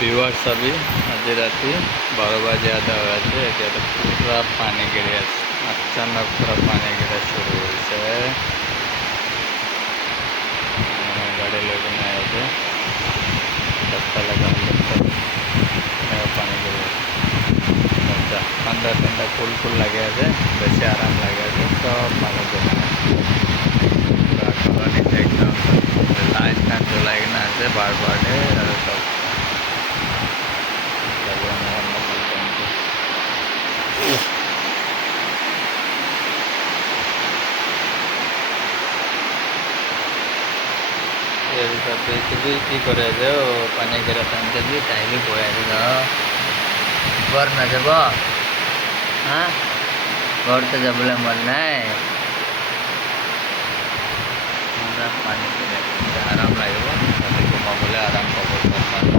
viewers সবই আজ রাতে 12 বাজে আধা হয়েছে এটা পুরা পানি গিরে আছে अचानक पूरा पानी गिरा शुरू হয়েছে गाड़ी लेके आए थे रास्ता लगा पानी गिरे ठंडा ठंडा फुल फुल लगे আছে বেশি আরাম লাগে আছে সব পানি জমে एकदम लाइट ना जलाई ना আছে बार-बार আর সব কি করে যে ও পানি গেরা টানতে দিয়ে তাইলে বয়ে আছে ঘর না যাব হ্যাঁ ঘর তো যাবলে মন নাই পানি আরাম লাগবে ঘুমাবলে আরাম পাবো